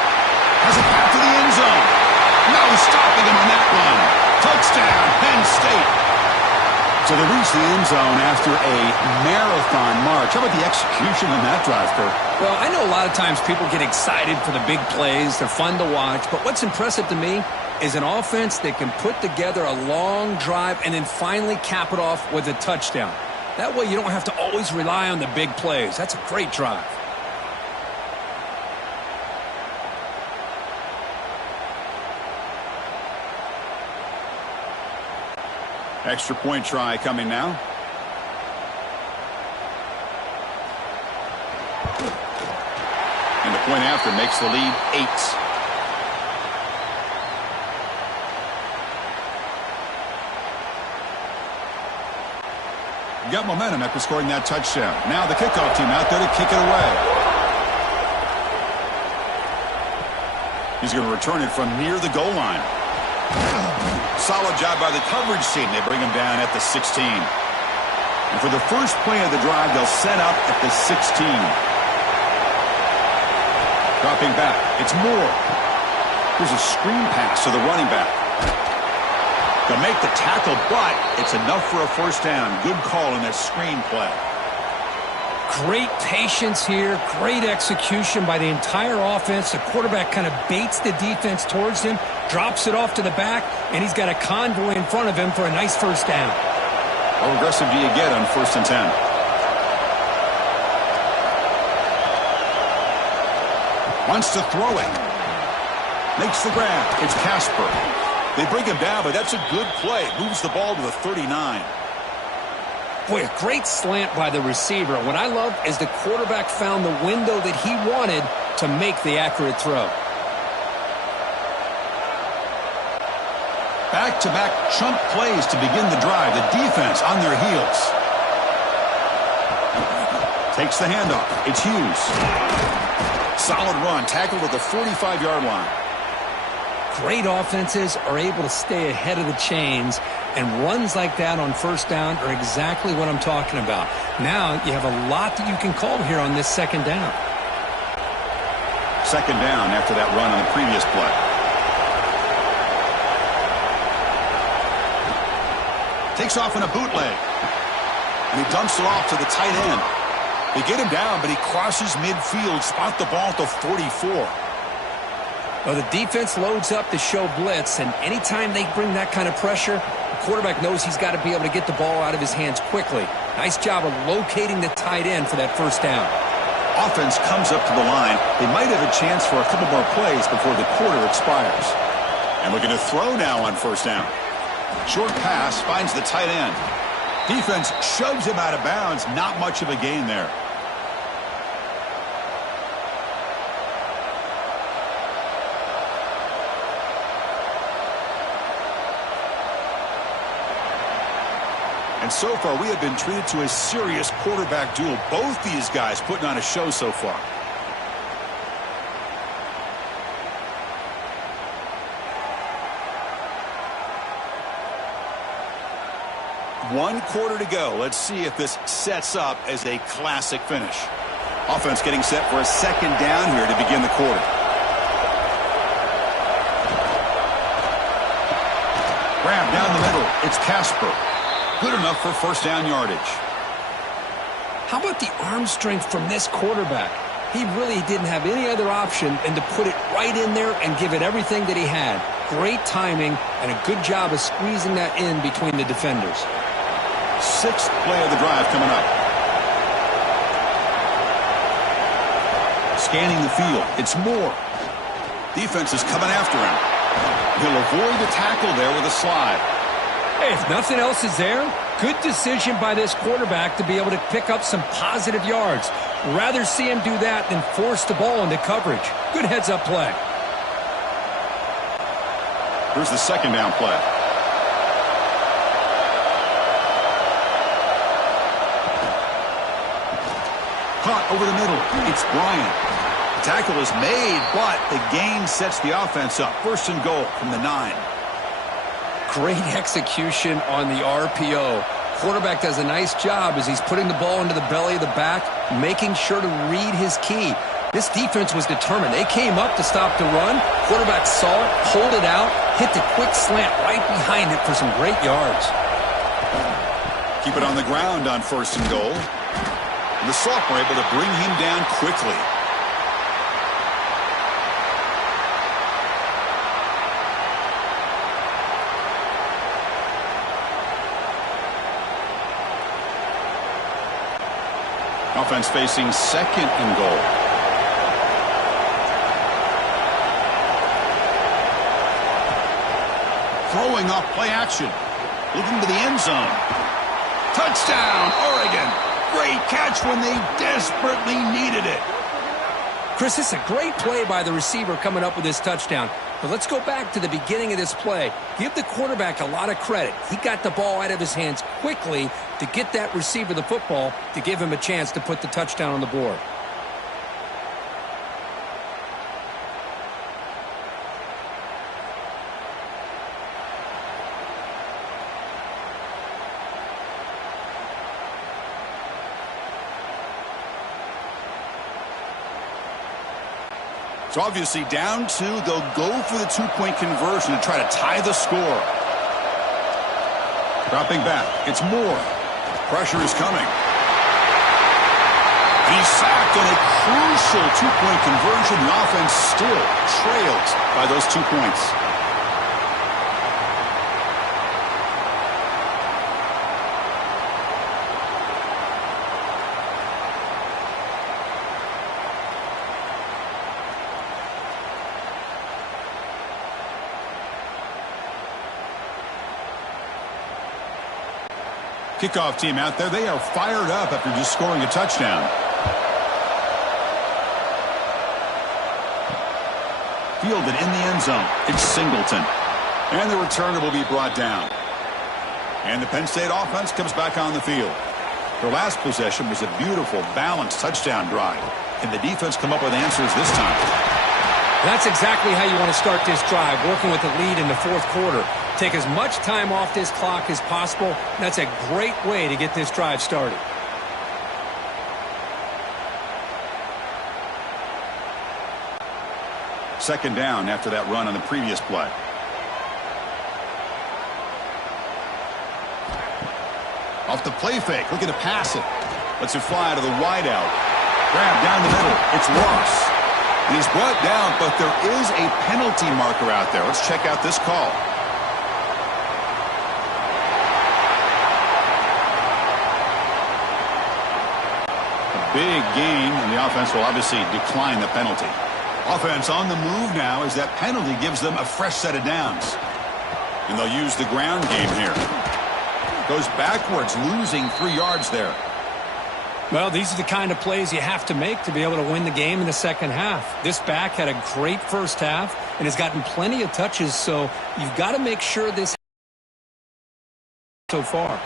Has it back to the end zone. No stopping him on that one. Touchdown, Penn State. So they reach the end zone after a marathon march. How about the execution on that drive, Kurt? Well, I know a lot of times people get excited for the big plays. They're fun to watch. But what's impressive to me is an offense that can put together a long drive and then finally cap it off with a touchdown. That way you don't have to always rely on the big plays. That's a great drive. Extra point try coming now. And the point after makes the lead 8. Got momentum after scoring that touchdown. Now the kickoff team out there to kick it away. He's going to return it from near the goal line. Solid job by the coverage team. They bring him down at the 16. And for the first play of the drive, they'll set up at the 16. Dropping back. It's Moore. Here's a screen pass to the running back. They'll make the tackle, but it's enough for a first down. Good call in that screen play. Great patience here. Great execution by the entire offense. The quarterback kind of baits the defense towards him, drops it off to the back, and he's got a convoy in front of him for a nice first down. How aggressive do you get on 1st and 10? Wants to throw it. Makes the grab. It's Casper. They bring him down, but that's a good play. Moves the ball to the 39. Boy, a great slant by the receiver. What I love is the quarterback found the window that he wanted to make the accurate throw. Back-to-back chunk plays to begin the drive. The defense on their heels. Takes the handoff. It's Hughes. Solid run. Tackled at the 45-yard line. Great offenses are able to stay ahead of the chains, and runs like that on first down are exactly what I'm talking about. Now you have a lot that you can call here on this second down. Second down after that run on the previous play. Takes off in a bootleg. And he dumps it off to the tight end. They get him down, but he crosses midfield, spot the ball at the 44. Well, the defense loads up to show blitz, and anytime they bring that kind of pressure, the quarterback knows he's got to be able to get the ball out of his hands quickly. Nice job of locating the tight end for that first down. Offense comes up to the line. They might have a chance for a couple more plays before the quarter expires. And looking to throw now on first down. Short pass finds the tight end. Defense shoves him out of bounds. Not much of a gain there. And so far, we have been treated to a serious quarterback duel. Both these guys putting on a show so far. One quarter to go. Let's see if this sets up as a classic finish. Offense getting set for a second down here to begin the quarter. Grab down the middle. It's Casper. Good enough for first down yardage. How about the arm strength from this quarterback? He really didn't have any other option than to put it right in there and give it everything that he had. Great timing and a good job of squeezing that in between the defenders. Sixth play of the drive coming up. Scanning the field. It's Moore. Defense is coming after him. He'll avoid the tackle there with a slide. Hey, if nothing else is there, good decision by this quarterback to be able to pick up some positive yards. Rather see him do that than force the ball into coverage. Good heads-up play. Here's the second down play. Caught over the middle. It's Bryant. The tackle is made, but the gain sets the offense up. First and goal from the 9. Great execution on the RPO. Quarterback does a nice job as he's putting the ball into the belly of the back, making sure to read his key. This defense was determined. They came up to stop the run. Quarterback saw it, pulled it out, hit the quick slant right behind it for some great yards. Keep it on the ground on first and goal. And the sophomore able to bring him down quickly. Offense facing second and goal. Throwing off play action. Looking to the end zone. Touchdown, Oregon. Great catch when they desperately needed it. Chris, this is a great play by the receiver coming up with this touchdown. But let's go back to the beginning of this play. Give the quarterback a lot of credit. He got the ball out of his hands quickly to get that receiver the football to give him a chance to put the touchdown on the board. So obviously down 2, they'll go for the 2-point conversion to try to tie the score. Dropping back, it's Moore. Pressure is coming. He's sacked on a crucial 2-point conversion. The offense still trails by those 2 points. Kickoff team out there. They are fired up after just scoring a touchdown. Fielded in the end zone. It's Singleton. And the returner will be brought down. And the Penn State offense comes back on the field. Their last possession was a beautiful, balanced touchdown drive. Can the defense come up with answers this time? That's exactly how you want to start this drive, working with the lead in the fourth quarter. Take as much time off this clock as possible. That's a great way to get this drive started. Second down after that run on the previous play. Off the play fake, looking to pass it. Lets it fly to the wideout. Grab down the middle. It's Ross. He's brought down, but there is a penalty marker out there. Let's check out this call. Big gain, and the offense will obviously decline the penalty. Offense on the move now as that penalty gives them a fresh set of downs. And they'll use the ground game here. Goes backwards, losing 3 yards there. Well, these are the kind of plays you have to make to be able to win the game in the second half. This back had a great first half and has gotten plenty of touches, so you've got to make sure this so far.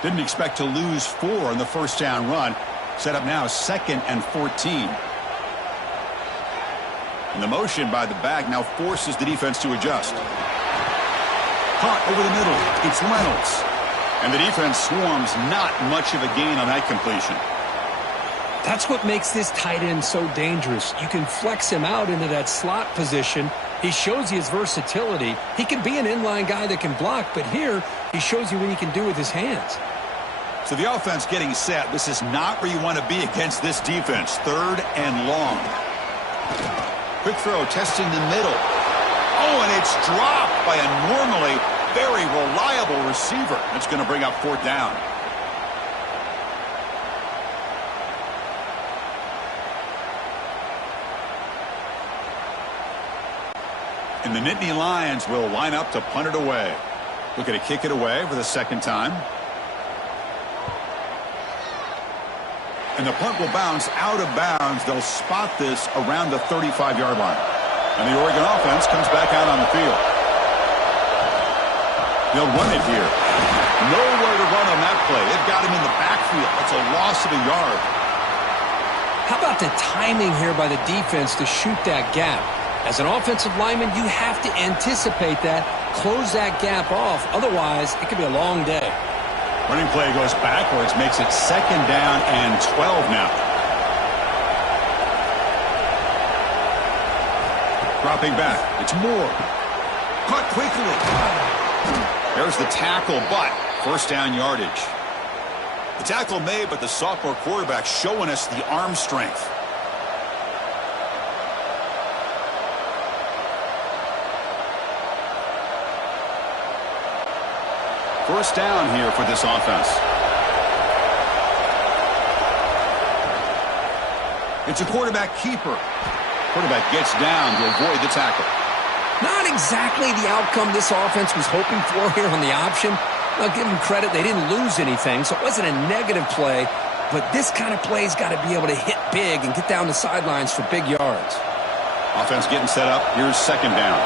Didn't expect to lose 4 on the first down run. Set up now 2nd and 14. And the motion by the back now forces the defense to adjust. Caught over the middle. It's Reynolds. And the defense swarms, not much of a gain on that completion. That's what makes this tight end so dangerous. You can flex him out into that slot position. He shows you his versatility. He can be an inline guy that can block, but here he shows you what he can do with his hands. So the offense getting set. This is not where you want to be against this defense. 3rd and long. Quick throw, testing the middle. Oh, and it's dropped by a normally very reliable receiver. That's going to bring up 4th down. And the Nittany Lions will line up to punt it away. Looking to kick it away for the 2nd time. And the punt will bounce out of bounds. They'll spot this around the 35-yard line. And the Oregon offense comes back out on the field. They'll run it here. Nowhere to run on that play. They've got him in the backfield. That's a loss of a yard. How about the timing here by the defense to shoot that gap? As an offensive lineman, you have to anticipate that, close that gap off. Otherwise, it could be a long day. Running play goes backwards, makes it 2nd down and 12 now. Dropping back, it's Moore. Caught quickly. There's the tackle, but 1st down yardage. The tackle made, but the sophomore quarterback showing us the arm strength. First down here for this offense. It's a quarterback keeper. Quarterback gets down to avoid the tackle. Not exactly the outcome this offense was hoping for here on the option. I'll give them credit. They didn't lose anything, so it wasn't a negative play. But this kind of play's got to be able to hit big and get down the sidelines for big yards. Offense getting set up. Here's 2nd down.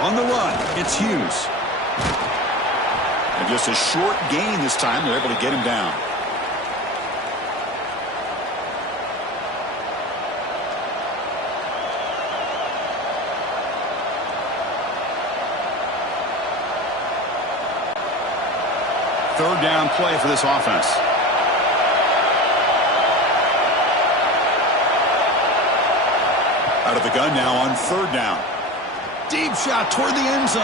On the run, it's Hughes. And just a short gain this time. They're able to get him down. Third down play for this offense. Out of the gun now on 3rd down. Deep shot toward the end zone.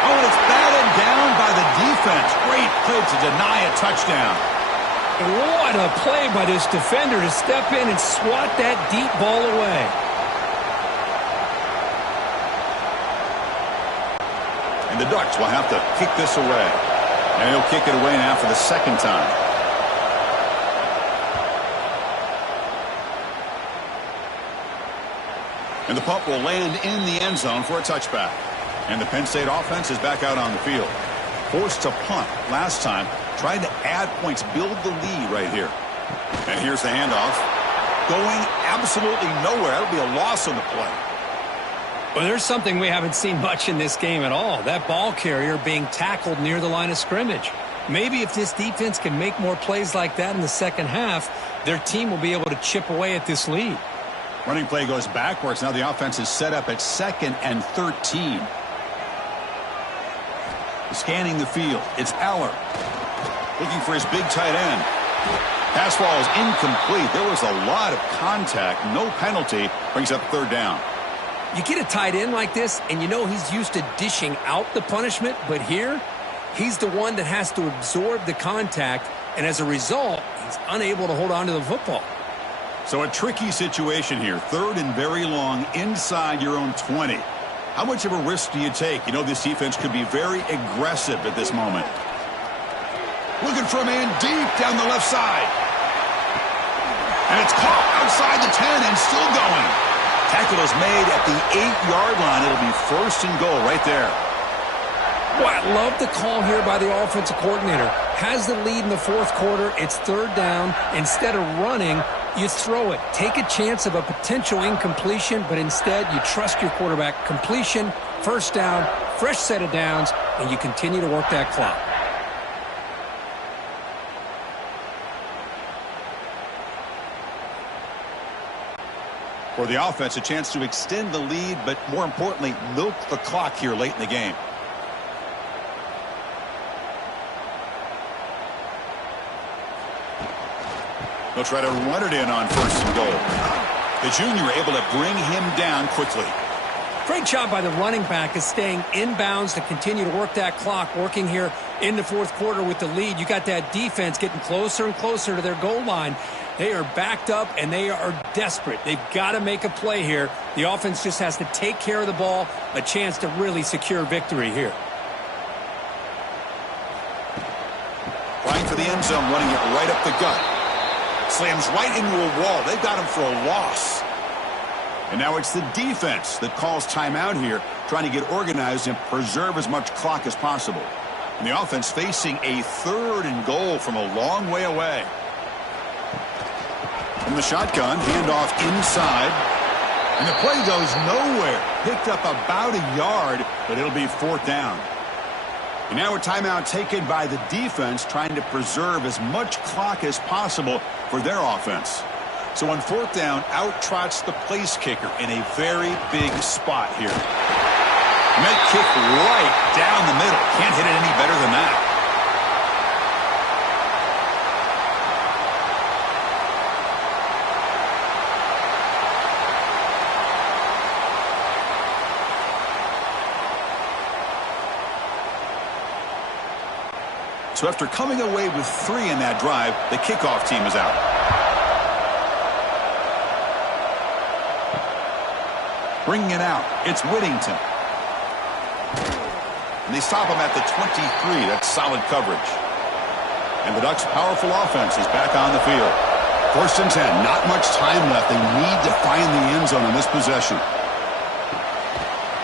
Oh, and it's batted down by the defense. Great play to deny a touchdown. What a play by this defender to step in and swat that deep ball away. And the Ducks will have to kick this away. And he'll kick it away now for the 2nd time. And the punt will land in the end zone for a touchback. And the Penn State offense is back out on the field. Forced to punt last time. Trying to add points, build the lead right here. And here's the handoff. Going absolutely nowhere. That'll be a loss on the play. Well, there's something we haven't seen much in this game at all. That ball carrier being tackled near the line of scrimmage. Maybe if this defense can make more plays like that in the second half, their team will be able to chip away at this lead. Running play goes backwards. Now the offense is set up at 2nd and 13. Scanning the field. It's Aller. Looking for his big tight end. Pass ball is incomplete. There was a lot of contact. No penalty. Brings up 3rd down. You get a tight end like this, and you know he's used to dishing out the punishment, but here, he's the one that has to absorb the contact, and as a result, he's unable to hold on to the football. So a tricky situation here. 3rd and very long inside your own 20. How much of a risk do you take? You know, this defense could be very aggressive at this moment. Looking for a man deep down the left side. And it's caught outside the 10 and still going. Tackle is made at the 8-yard line. It'll be first and goal right there. Boy, I love the call here by the offensive coordinator. Has the lead in the fourth quarter. It's third down. Instead of running, you throw it. Take a chance of a potential incompletion, but instead you trust your quarterback. Completion, first down, fresh set of downs, and you continue to work that clock. For the offense, a chance to extend the lead, but more importantly, milk the clock here late in the game. They'll try to run it in on first and goal. The junior able to bring him down quickly. Great job by the running back is staying inbounds to continue to work that clock, working here in the fourth quarter with the lead. You got that defense getting closer and closer to their goal line. They are backed up, and they are desperate. They've got to make a play here. The offense just has to take care of the ball, a chance to really secure victory here. Trying for the end zone, running it right up the gut. Slams right into a wall. They've got him for a loss. And now it's the defense that calls timeout here, trying to get organized and preserve as much clock as possible. And the offense facing a third and goal from a long way away. From the shotgun, handoff inside. And the play goes nowhere. Picked up about a yard, but it'll be fourth down. And now a timeout taken by the defense, trying to preserve as much clock as possible for their offense. So on fourth down, out trots the place kicker in a very big spot here. And that kick right down the middle. Can't hit it any better than that. So after coming away with 3 in that drive, the kickoff team is out. Bringing it out, it's Whittington. And they stop him at the 23. That's solid coverage. And the Ducks' powerful offense is back on the field. First and 10, not much time left. They need to find the end zone on this possession.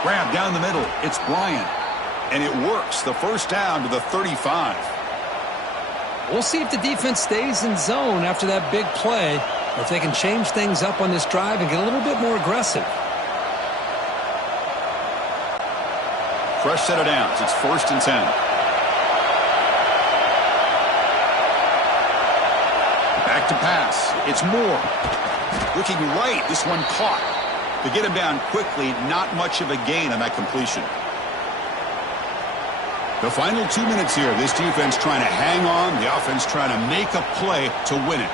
Grab down the middle, it's Bryant. And it works, the first down to the 35. We'll see if the defense stays in zone after that big play, or if they can change things up on this drive and get a little bit more aggressive. Fresh set of downs. It's first and 10. Back to pass. It's Moore. Looking right. This one caught. To get him down quickly, not much of a gain on that completion. The final 2 minutes here. This defense trying to hang on. The offense trying to make a play to win it.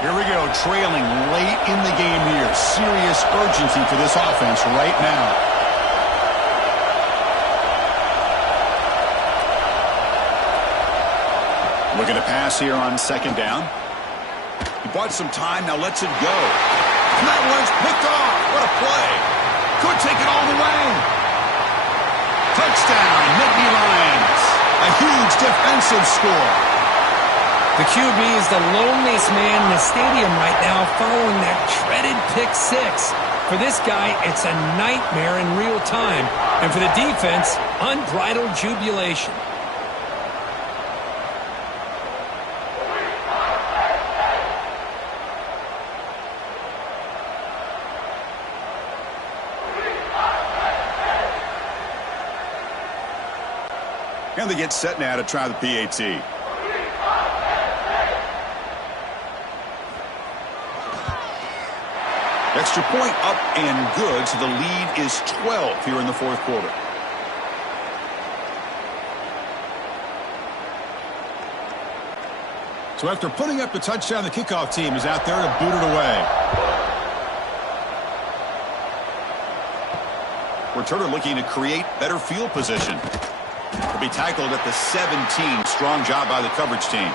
Here we go, trailing late in the game here. Serious urgency for this offense right now. Looking to pass here on second down. He bought some time, now lets it go. And that one's picked off. What a play. Could take it all the way. Touchdown, Nittany Lions. A huge defensive score. The QB is the loneliest man in the stadium right now following that dreaded pick six. For this guy, it's a nightmare in real time. And for the defense, unbridled jubilation. And they get set now to try the PAT. Extra point up and good, so the lead is 12 here in the fourth quarter. So after putting up the touchdown, the kickoff team is out there to boot it away. Returner looking to create better field position. Will be tackled at the 17. Strong job by the coverage team.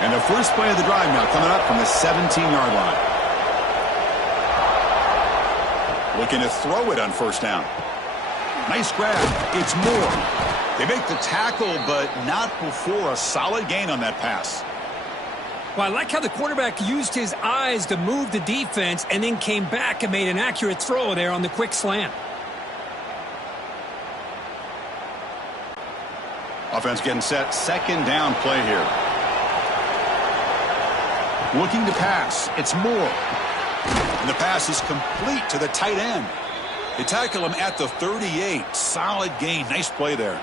And the first play of the drive now coming up from the 17-yard line. Looking to throw it on first down. Nice grab. It's Moore. They make the tackle, but not before a solid gain on that pass. Well, I like how the quarterback used his eyes to move the defense and then came back and made an accurate throw there on the quick slant. Offense getting set. Second down play here. Looking to pass. It's Moore. And the pass is complete to the tight end. They tackle him at the 38. Solid gain. Nice play there.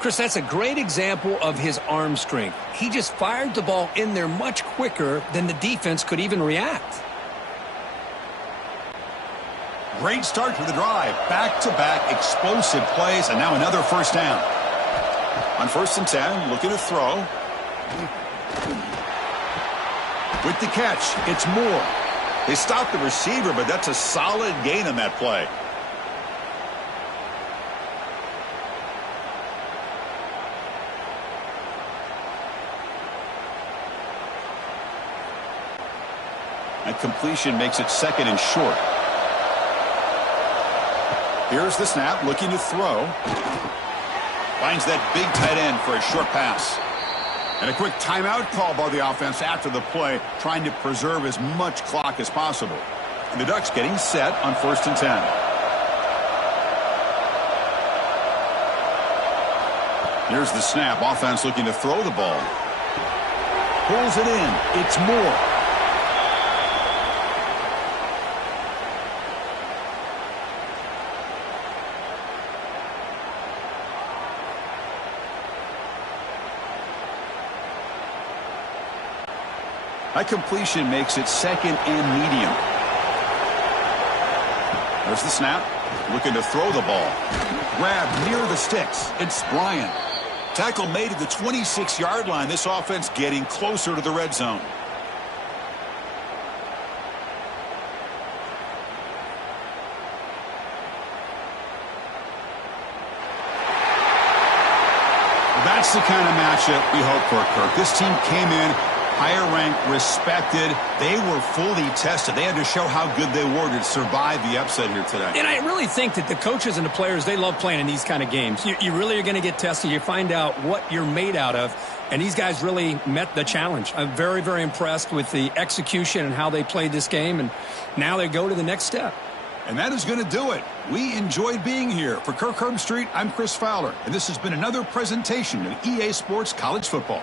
Chris, that's a great example of his arm strength. He just fired the ball in there much quicker than the defense could even react. Great start to the drive. Back-to-back explosive plays, and now another first down. On 1st and 10, looking to throw. With the catch, it's Moore. They stopped the receiver, but that's a solid gain on that play. That completion makes it second and short. Here's the snap, looking to throw. Finds that big tight end for a short pass. And a quick timeout call by the offense after the play, trying to preserve as much clock as possible. And the Ducks getting set on 1st and 10. Here's the snap. Offense looking to throw the ball. Pulls it in. It's Moore. That completion makes it second and medium. There's the snap. Looking to throw the ball. Grab near the sticks. It's Bryant. Tackle made at the 26-yard line. This offense getting closer to the red zone. That's the kind of matchup we hope for, Kirk. This team came in higher ranked, respected. They were fully tested. They had to show how good they were to survive the upset here today. And I really think that the coaches and the players, they love playing in these kind of games. You really are going to get tested. You find out what you're made out of. And these guys really met the challenge. I'm very, very impressed with the execution and how they played this game. And now they go to the next step. And that is going to do it. We enjoyed being here. For Kirk Herbstreit, I'm Chris Fowler. And this has been another presentation of EA Sports College Football.